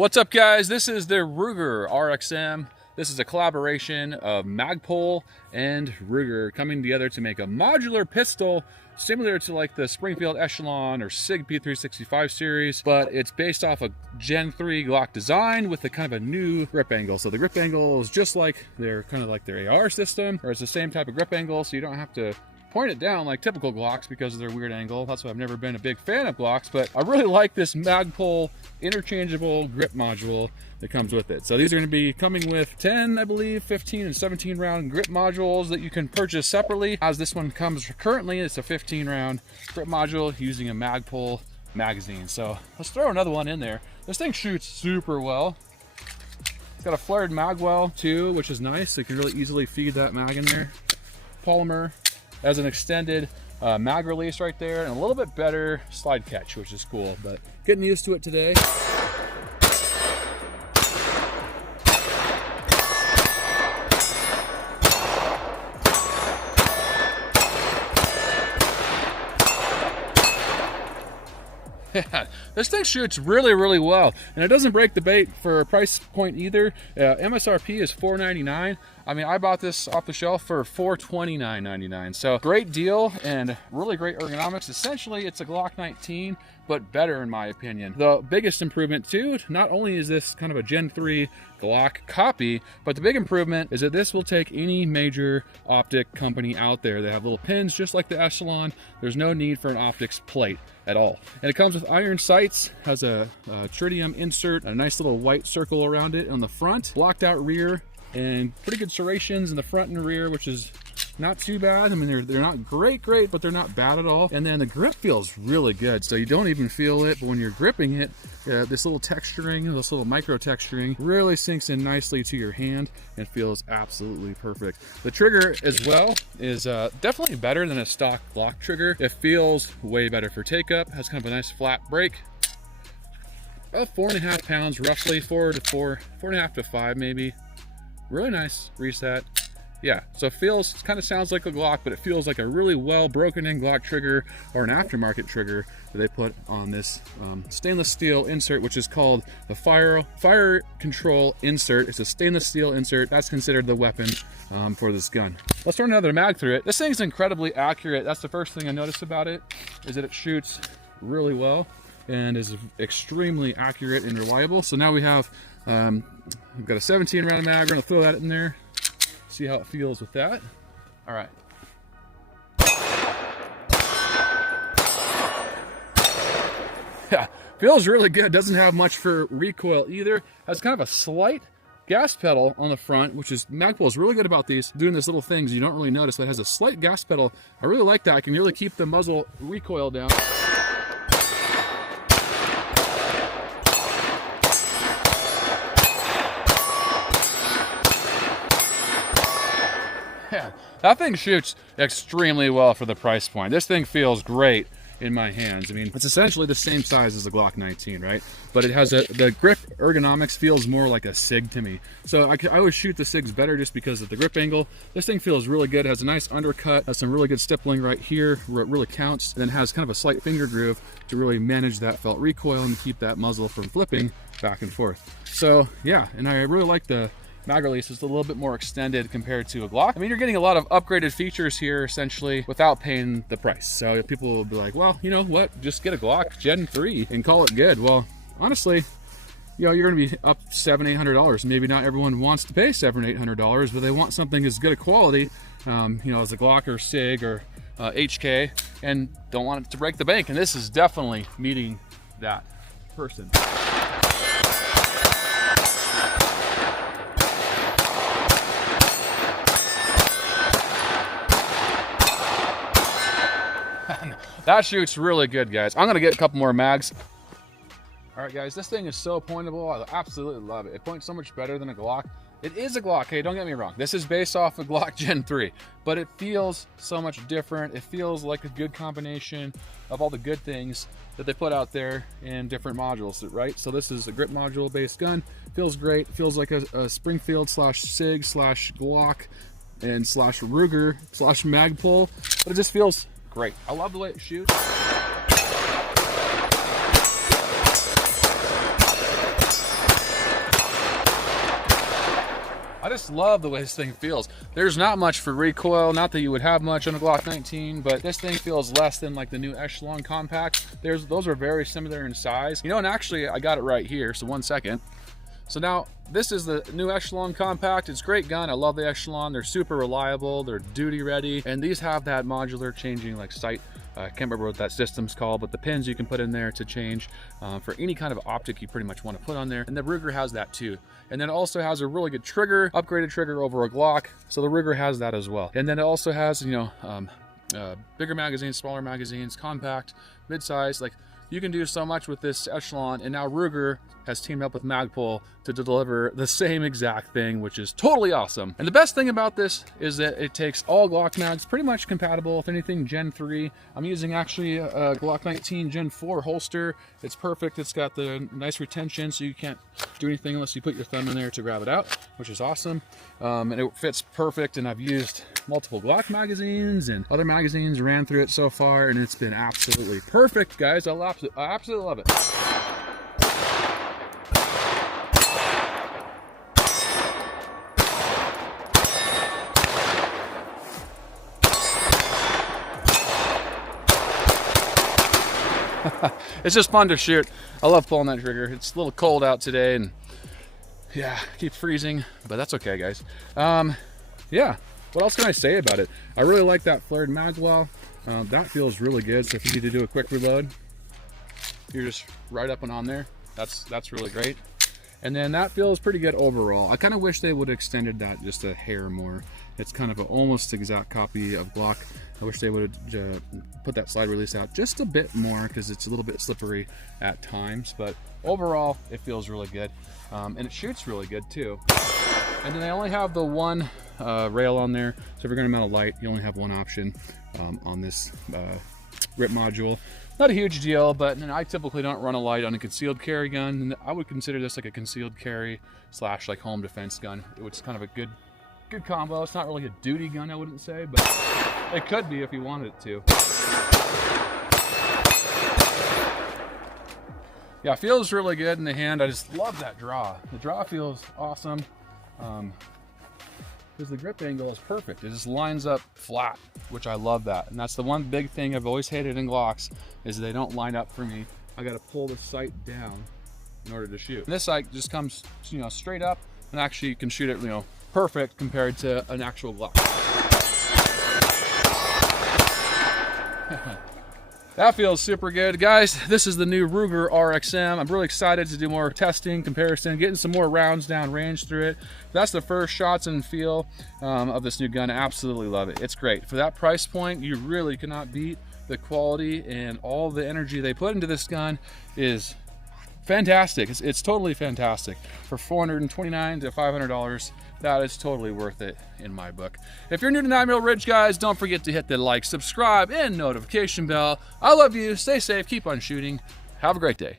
What's up, guys? This is the Ruger RXM. This is a collaboration of Magpul and Ruger coming together to make a modular pistol similar to like the Springfield Echelon or Sig P365 series, but it's based off a Gen 3 Glock design with a kind of a new grip angle. So the grip angle is just like their AR system, or it's the same type of grip angle, so you don't have to point it down like typical Glocks because of their weird angle. That's why I've never been a big fan of Glocks, but I really like this Magpul interchangeable grip module that comes with it. So these are going to be coming with 10, I believe, 15 and 17 round grip modules that you can purchase separately. As this one comes currently, it's a 15 round grip module using a Magpul magazine. So let's throw another one in there. This thing shoots super well. It's got a flared mag well too, which is nice. So you can really easily feed that mag in there. Polymer. Has an extended mag release right there and a little bit better slide catch, which is cool, but getting used to it today. Yeah, this thing shoots really well, and it doesn't break the bank for a price point either. MSRP is $4.99. I mean, I bought this off the shelf for $429.99. So great deal and really great ergonomics. Essentially, it's a Glock 19, but better in my opinion. The biggest improvement too, not only is this kind of a Gen 3 Glock copy, but the big improvement is that this will take any major optic company out there. They have little pins just like the Echelon. There's no need for an optics plate at all. And it comes with iron sights, has a tritium insert, a nice little white circle around it on the front, blocked out rear, and pretty good serrations in the front and rear, which is not too bad. I mean, they're not great, but they're not bad at all. And then the grip feels really good, so you don't even feel it, but when you're gripping it, this little texturing, this little micro texturing really sinks in nicely to your hand and feels absolutely perfect. The trigger as well is definitely better than a stock Glock trigger. It feels way better for take up, has kind of a nice flat break. About 4.5 pounds roughly, 4.5 to 5 maybe. Really nice reset. Yeah, so it feels, kind of sounds like a Glock, but it feels like a really well broken in Glock trigger or an aftermarket trigger that they put on this stainless steel insert, which is called the fire control insert. It's a stainless steel insert. That's considered the weapon for this gun. Let's throw another mag through it. This thing's incredibly accurate. That's the first thing I noticed about it, is that it shoots really well and is extremely accurate and reliable. So now we have, we've got a 17 round mag. We're gonna throw that in there, see how it feels with that. All right. Yeah, feels really good. Doesn't have much for recoil either. Has kind of a slight gas pedal on the front, which is, Magpul is really good about these, doing these little things you don't really notice. That has a slight gas pedal. I really like that. I can really keep the muzzle recoil down. Yeah, that thing shoots extremely well for the price point. This thing feels great in my hands. I mean, it's essentially the same size as the Glock 19, right? But it has the grip ergonomics feels more like a Sig to me. So I always shoot the Sigs better just because of the grip angle. This thing feels really good. It has a nice undercut, has some really good stippling right here where it really counts, and then has kind of a slight finger groove to really manage that felt recoil and keep that muzzle from flipping back and forth. So yeah, and I really like the mag release. Is a little bit more extended compared to a Glock. I mean, you're getting a lot of upgraded features here essentially without paying the price. So people will be like, well, you know what, just get a Glock Gen 3 and call it good. Well, honestly, you know, you're gonna be up $700-800. Maybe not everyone wants to pay $700-800, but they want something as good a quality, you know, as a Glock or Sig or HK, and don't want it to break the bank. And this is definitely meeting that person. That shoots really good, guys. I'm gonna get a couple more mags. All right, guys, this thing is so pointable. I absolutely love it. It points so much better than a Glock. It is a Glock, hey, don't get me wrong. This is based off a Glock Gen 3, but it feels so much different. It feels like a good combination of all the good things that they put out there in different modules, right? So this is a grip module based gun. Feels great. Feels like a Springfield slash Sig slash Glock and slash Ruger slash Magpul, but it just feels great. I love the way it shoots. I just love the way this thing feels. There's not much for recoil, not that you would have much on a Glock 19, but this thing feels less than like the new Echelon Compact. Those are very similar in size. You know, and actually I got it right here, so 1 second. So now this is the new Echelon Compact. It's a great gun. I love the Echelon. They're super reliable. They're duty ready. And these have that modular changing like sight. I can't remember what that system's called, but the pins you can put in there to change for any kind of optic you pretty much want to put on there. And the Ruger has that too. And then it also has a really good trigger, upgraded trigger over a Glock. So the Ruger has that as well. And then it also has, you know, bigger magazines, smaller magazines, compact, mid-size. Like, you can do so much with this Echelon, and now Ruger has teamed up with Magpul to deliver the same exact thing, which is totally awesome. And the best thing about this is that it takes all Glock mags, pretty much compatible with anything Gen 3. I'm using actually a Glock 19 Gen 4 holster. It's perfect. It's got the nice retention, so you can't do anything unless you put your thumb in there to grab it out, which is awesome. And it fits perfect, and I've used multiple Glock magazines and other magazines, ran through it so far, and it's been absolutely perfect, guys. I absolutely love it. It's just fun to shoot. I love pulling that trigger. It's a little cold out today, and yeah, keep freezing, but that's okay, guys. Yeah, what else can I say about it? I really like that flared mag well. That feels really good. So if you need to do a quick reload, you're just right up and on there. That's really great. And then that feels pretty good overall. I kind of wish they would have extended that just a hair more. It's kind of an almost exact copy of Glock. I wish they would have put that slide release out just a bit more, because it's a little bit slippery at times. But overall, it feels really good. And it shoots really good too. And then they only have the one rail on there. So if you're gonna mount a light, you only have one option on this RIP module. Not a huge deal, but I typically don't run a light on a concealed carry gun. And I would consider this like a concealed carry / like home defense gun. It's kind of a good combo. It's not really a duty gun, I wouldn't say, but it could be if you wanted it to. Yeah, it feels really good in the hand. I just love that draw. The draw feels awesome. Because the grip angle is perfect. It just lines up flat, which I love that. And that's the one big thing I've always hated in Glocks, is they don't line up for me. I gotta pull the sight down in order to shoot. And this sight just comes, you know, straight up, and actually you can shoot it, you know, perfect compared to an actual Glock. That feels super good. Guys, this is the new Ruger RXM. I'm really excited to do more testing, comparison, getting some more rounds down range through it. That's the first shots and feel of this new gun. I absolutely love it. It's great. For that price point, you really cannot beat the quality, and all the energy they put into this gun is fantastic. It's totally fantastic. For $429 to $500, that is totally worth it in my book. If you're new to 9 Mil Ridge, guys, don't forget to hit the like, subscribe, and notification bell. I love you. Stay safe. Keep on shooting. Have a great day.